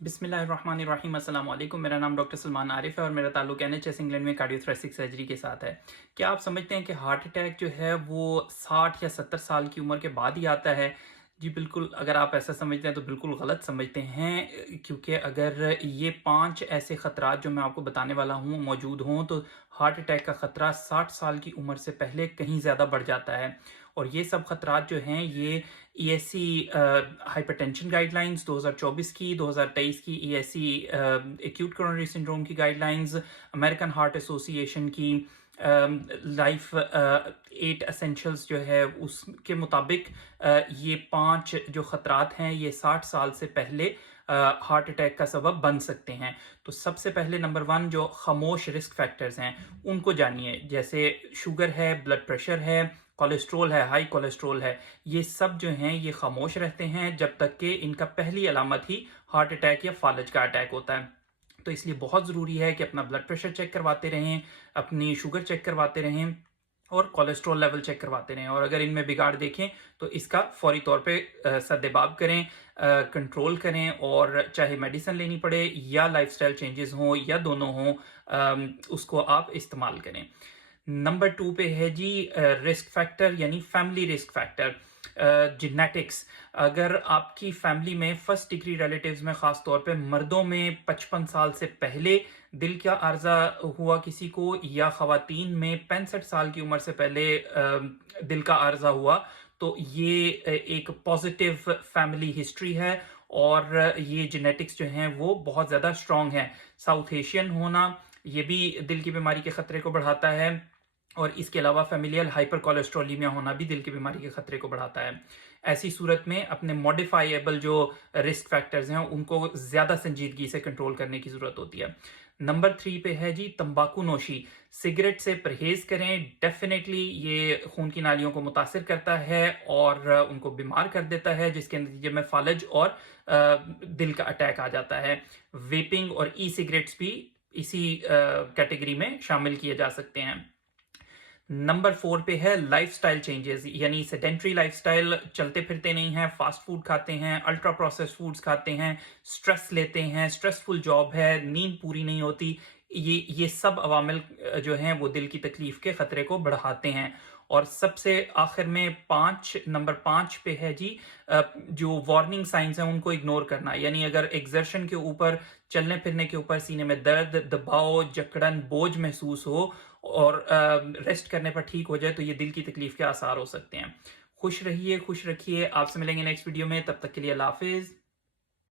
बिस्मिल्लाहिर्रहमानिर्रहीम। अस्सलाम वालेकुम। मेरा नाम डॉक्टर सलमान आरिफ है और मेरा ताल्लुक NHS इंग्लैंड में कार्डियोथोरेसिक सर्जरी के साथ है। क्या आप समझते हैं कि हार्ट अटैक जो है वो 60 या 70 साल की उम्र के बाद ही आता है? जी बिल्कुल, अगर आप ऐसा समझते हैं तो बिल्कुल गलत समझते हैं, क्योंकि अगर ये 5 ऐसे ख़तरात जो मैं आपको बताने वाला हूँ मौजूद हों तो हार्ट अटैक का ख़तरा 60 साल की उम्र से पहले कहीं ज़्यादा बढ़ जाता है। और ये सब ख़तरात जो हैं ये ESC हाइपरटेंशन गाइडलाइंस 2024 की, 2023 की ESC एक्यूट कोरोनरी सिंड्रोम की गाइडलाइंस, अमेरिकन हार्ट एसोसिएशन की लाइफ 8 एसेंशियल्स जो है उसके मुताबिक ये 5 जो ख़तरात हैं ये 60 साल से पहले हार्ट अटैक का सबब बन सकते हैं। तो सबसे पहले नंबर 1 जो खामोश रिस्क फैक्टर्स हैं उनको जानिए, जैसे शुगर है, ब्लड प्रेशर है, कोलेस्ट्रोल है, हाई कोलेस्ट्रोल है। ये सब जो हैं ये खामोश रहते हैं जब तक कि इनका पहली अलामत ही हार्ट अटैक या फालज का अटैक होता है। तो इसलिए बहुत ज़रूरी है कि अपना ब्लड प्रेशर चेक करवाते रहें, अपनी शुगर चेक करवाते रहें और कोलेस्ट्रॉल लेवल चेक करवाते रहें। और अगर इनमें बिगाड़ देखें तो इसका फौरी तौर पे सद्देबाब करें, कंट्रोल करें, और चाहे मेडिसिन लेनी पड़े या लाइफस्टाइल चेंजेस हों या दोनों हों, उसको आप इस्तेमाल करें। नंबर 2 पे है जी रिस्क फैक्टर यानी फैमिली रिस्क फैक्टर, जेनेटिक्स। अगर आपकी फैमिली में फर्स्ट डिग्री रिलेटिव्स में ख़ास तौर पे मर्दों में 55 साल से पहले दिल का आर्जा हुआ किसी को, या ख़वातीन में 65 साल की उम्र से पहले दिल का आर्जा हुआ, तो ये एक पॉजिटिव फैमिली हिस्ट्री है और ये जेनेटिक्स जो हैं वो बहुत ज़्यादा स्ट्रॉन्ग है। साउथ एशियन होना ये भी दिल की बीमारी के खतरे को बढ़ाता है, और इसके अलावा फेमिलियल हाइपर कोलेस्ट्रोलीमिया होना भी दिल की बीमारी के खतरे को बढ़ाता है। ऐसी सूरत में अपने मॉडिफाइएबल जो रिस्क फैक्टर्स हैं उनको ज़्यादा संजीदगी से कंट्रोल करने की ज़रूरत होती है। नंबर 3 पे है जी तंबाकू नोशी। सिगरेट से परहेज़ करें, डेफिनेटली ये खून की नालियों को मुतासिर करता है और उनको बीमार कर देता है, जिसके नतीजे में फालज और दिल का अटैक आ जाता है। वेपिंग और ई सिगरेट्स भी इसी कैटेगरी में शामिल किए जा सकते हैं। नंबर 4 पे है लाइफस्टाइल चेंजेस, यानी सेडेंट्री लाइफस्टाइल, चलते फिरते नहीं हैं, फास्ट फूड खाते हैं, अल्ट्रा प्रोसेस्ड फूड्स खाते हैं, स्ट्रेस लेते हैं, स्ट्रेसफुल जॉब है, नींद पूरी नहीं होती। ये सब अवामिल जो हैं वो दिल की तकलीफ के खतरे को बढ़ाते हैं। और सबसे आखिर में नंबर 5 पे है जी जो वार्निंग साइंस हैं उनको इग्नोर करना, यानी अगर एक्सर्शन के ऊपर, चलने फिरने के ऊपर सीने में दर्द, दबाव, जकड़न, बोझ महसूस हो और रेस्ट करने पर ठीक हो जाए तो ये दिल की तकलीफ के आसार हो सकते हैं। खुश रहिए, खुश रखिए। आपसे मिलेंगे नेक्स्ट वीडियो में, तब तक के लिए अल्लाह हाफिज।